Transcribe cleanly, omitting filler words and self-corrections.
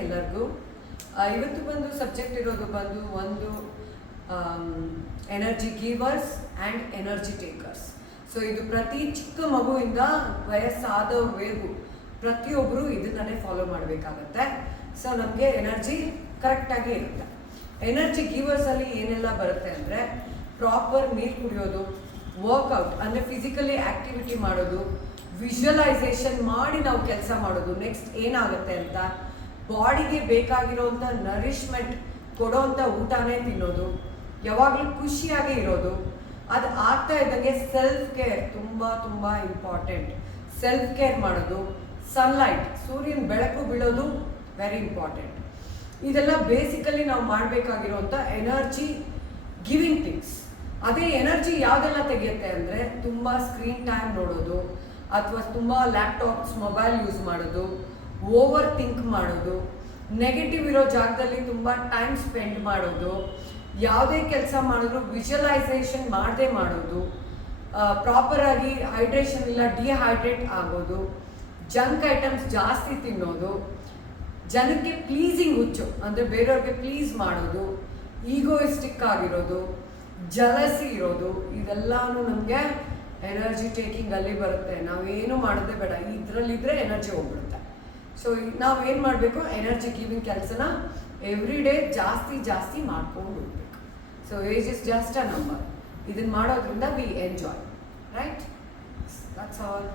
ಎಲ್ಲರಿಗೂ ಇವತ್ತು ಬಂದು ಸಬ್ಜೆಕ್ಟ್ ಇರೋದು ಬಂದು ಒಂದು energy givers and energy takers. So ಇದು ಪ್ರತಿ ಚಿಕ್ಕ ಮಗುವಿಂದ ವಯಸ್ಸಾದವರೆಗೂ ಪ್ರತಿಯೊಬ್ಬರು ಇದನ್ನೇ ಫಾಲೋ ಮಾಡಬೇಕಾಗತ್ತೆ. ಸೊ ನಮಗೆ ಎನರ್ಜಿ ಕರೆಕ್ಟಾಗಿ ಇರುತ್ತೆ. ಎನರ್ಜಿ ಗೀವರ್ಸಲ್ಲಿ ಏನೆಲ್ಲ ಬರುತ್ತೆ ಅಂದರೆ ಪ್ರಾಪರ್ ನೀರು ಕುಡಿಯೋದು, ವರ್ಕೌಟ್ ಅಂದರೆ ಫಿಸಿಕಲಿ ಆ್ಯಕ್ಟಿವಿಟಿ ಮಾಡೋದು, ವಿಜುವಲೈಸೇಷನ್ ಮಾಡಿ ನಾವು ಕೆಲಸ ಮಾಡೋದು, ನೆಕ್ಸ್ಟ್ ಏನಾಗುತ್ತೆ ಅಂತ ಬಾಡಿಗೆ ಬೇಕಾಗಿರೋಂಥ ನರಿಶ್ಮೆಂಟ್ ಕೊಡೋವಂಥ ಊಟನೇ ತಿನ್ನೋದು, ಯಾವಾಗಲೂ ಖುಷಿಯಾಗಿ ಇರೋದು. ಅದು ಆಗ್ತಾ ಇದ್ದಂಗೆ ಸೆಲ್ಫ್ ಕೇರ್ ತುಂಬ ತುಂಬ ಇಂಪಾರ್ಟೆಂಟ್. ಸೆಲ್ಫ್ ಕೇರ್ ಮಾಡೋದು, ಸನ್ಲೈಟ್ ಸೂರ್ಯನ ಬೆಳಕು ಬೀಳೋದು ವೆರಿ ಇಂಪಾರ್ಟೆಂಟ್. ಇದೆಲ್ಲ ಬೇಸಿಕಲಿ ನಾವು ಮಾಡಬೇಕಾಗಿರೋಂಥ ಎನರ್ಜಿ ಗಿವಿಂಗ್ ಥಿಂಗ್ಸ್. ಅದೇ ಎನರ್ಜಿ ಯಾವುದೆಲ್ಲ ತೆಗೆಯುತ್ತೆ ಅಂದರೆ ತುಂಬ ಸ್ಕ್ರೀನ್ ಟೈಮ್ ನೋಡೋದು, ಅಥವಾ ತುಂಬ ಲ್ಯಾಪ್ಟಾಪ್ಸ್ ಮೊಬೈಲ್ ಯೂಸ್ ಮಾಡೋದು, ಓವರ್ ಥಿಂಕ್ ಮಾಡೋದು, ನೆಗೆಟಿವ್ ಇರೋ ಜಾಗದಲ್ಲಿ ತುಂಬ ಟೈಮ್ ಸ್ಪೆಂಡ್ ಮಾಡೋದು, ಯಾವುದೇ ಕೆಲಸ ಮಾಡಿದ್ರು ವಿಜುವಲೈಸೇಷನ್ ಮಾಡದೆ ಮಾಡೋದು, ಪ್ರಾಪರಾಗಿ ಹೈಡ್ರೇಷನ್ ಇಲ್ಲ ಡಿಹೈಡ್ರೇಟ್ ಆಗೋದು, ಜಂಕ್ ಐಟಮ್ಸ್ ಜಾಸ್ತಿ ತಿನ್ನೋದು, ಜನಕ್ಕೆ ಪ್ಲೀಸಿಂಗ್ ಹುಚ್ಚು ಅಂದರೆ ಬೇರೆಯವ್ರಿಗೆ ಪ್ಲೀಸ್ ಮಾಡೋದು, ಈಗೋಯಿಸ್ಟಿಕ್ ಆಗಿರೋದು, ಜಲಸಿ ಇರೋದು, ಇದೆಲ್ಲನೂ ನಮಗೆ ಎನರ್ಜಿ ಟೇಕಿಂಗಲ್ಲಿ ಬರುತ್ತೆ. ನಾವೇನು ಮಾಡೋದೇ ಬೇಡ, ಇದರಲ್ಲಿದ್ದರೆ ಎನರ್ಜಿ ಹೋಗ್ಬಿಡುತ್ತೆ. ಸೊ ನಾವೇನು ಮಾಡಬೇಕು, ಎನರ್ಜಿ ಗಿವಿಂಗ್ ಕೆಲಸನ ಎವ್ರಿ ಡೇ ಜಾಸ್ತಿ ಜಾಸ್ತಿ ಮಾಡ್ಕೊಂಡು ಹೋಗ್ಬೇಕು. So age is just a number. ಇದನ್ನು ಮಾಡೋದ್ರಿಂದ V enjoy, right? That's all.